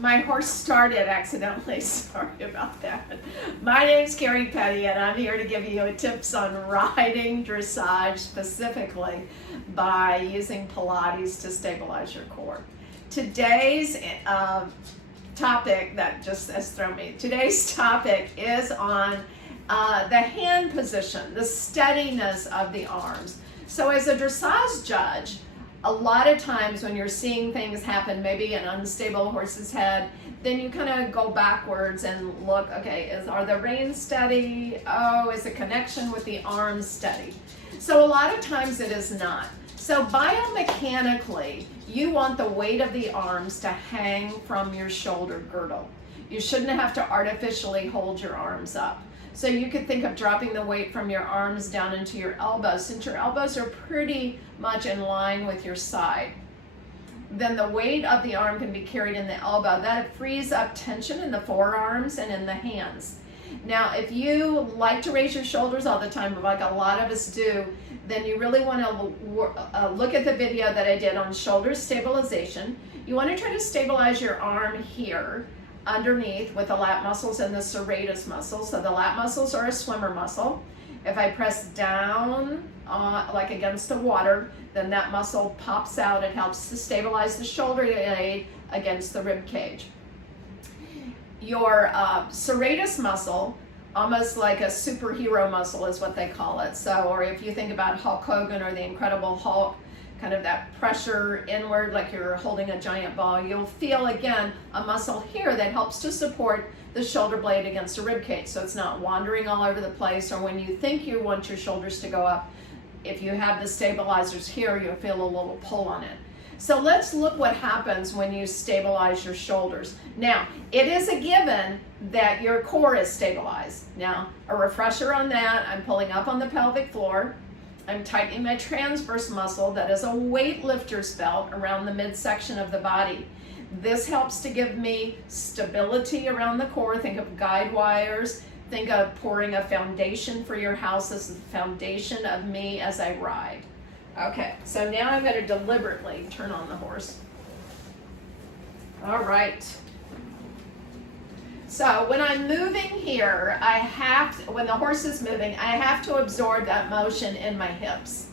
My horse started accidentally. Sorry about that. My name's Kerry Petty, and I'm here to give you tips on riding dressage specifically by using Pilates to stabilize your core. Today's topic that just has thrown me. Today's topic is on the hand position, the steadiness of the arms. So as a dressage judge, a lot of times when you're seeing things happen, maybe an unstable horse's head, then you kind of go backwards and look, okay, are the reins steady? Oh, is the connection with the arms steady? So a lot of times it is not. So biomechanically, you want the weight of the arms to hang from your shoulder girdle. You shouldn't have to artificially hold your arms up. So you could think of dropping the weight from your arms down into your elbows. Since your elbows are pretty much in line with your side, then the weight of the arm can be carried in the elbow. That frees up tension in the forearms and in the hands. Now, if you like to raise your shoulders all the time, like a lot of us do, then you really want to look at the video that I did on shoulder stabilization. You want to try to stabilize your arm here underneath with the lat muscles and the serratus muscles. So the lat muscles are a swimmer muscle. If I press down like against the water, then that muscle pops out. It helps to stabilize the shoulder blade against the rib cage. Your serratus muscle, almost like a superhero muscle is what they call it. So, or if you think about Hulk Hogan or the Incredible Hulk, kind of that pressure inward like you're holding a giant ball, you'll feel again a muscle here that helps to support the shoulder blade against the rib cage, so it's not wandering all over the place, or when you think you want your shoulders to go up, if you have the stabilizers here, you'll feel a little pull on it. So let's look what happens when you stabilize your shoulders. Now, it is a given that your core is stabilized. Now, a refresher on that, I'm pulling up on the pelvic floor. I'm tightening my transverse muscle, that is a weightlifter's belt around the midsection of the body. This helps to give me stability around the core. Think of guide wires. Think of pouring a foundation for your house. This is the foundation of me as I ride. Okay, so now I'm going to deliberately turn on the horse. All right. So when I'm moving here, when the horse is moving, I have to absorb that motion in my hips.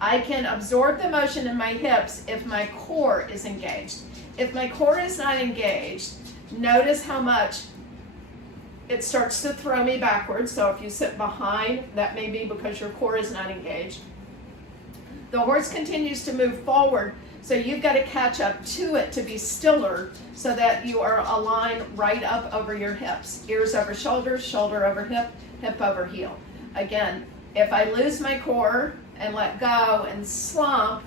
I can absorb the motion in my hips if my core is engaged. If my core is not engaged, notice how much it starts to throw me backwards. So if you sit behind, that may be because your core is not engaged. The horse continues to move forward, so you've got to catch up to it to be stiller so that you are aligned right up over your hips. Ears over shoulders, shoulder over hip, hip over heel. Again, if I lose my core and let go and slump,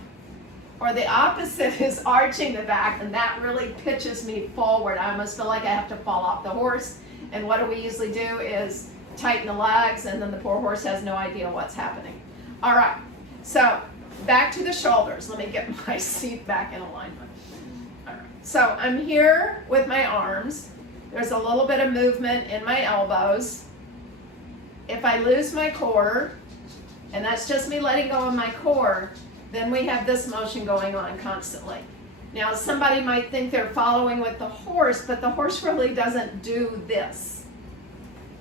or the opposite is arching the back, and that really pitches me forward. I almost feel like I have to fall off the horse. And what do we usually do is tighten the legs, and then the poor horse has no idea what's happening. All right, so back to the shoulders. Let me get my seat back in alignment. All right. So I'm here with my arms. There's a little bit of movement in my elbows. If I lose my core, and that's just me letting go of my core, then we have this motion going on constantly. Now somebody might think they're following with the horse, but the horse really doesn't do this.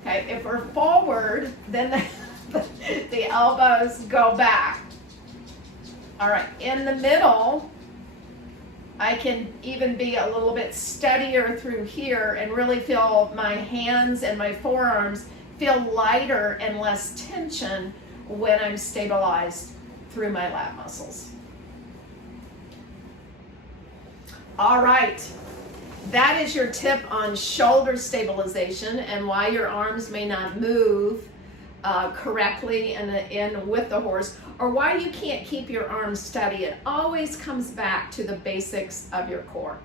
Okay, if we're forward, then the elbows go back. All right, in the middle, I can even be a little bit steadier through here and really feel my hands and my forearms feel lighter and less tension when I'm stabilized through my lat muscles. All right, that is your tip on shoulder stabilization and why your arms may not move correctly in with the horse, or why you can't keep your arms steady. It always comes back to the basics of your core.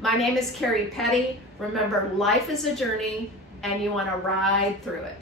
My name is Kerry Petty. Remember, life is a journey and you want to ride through it.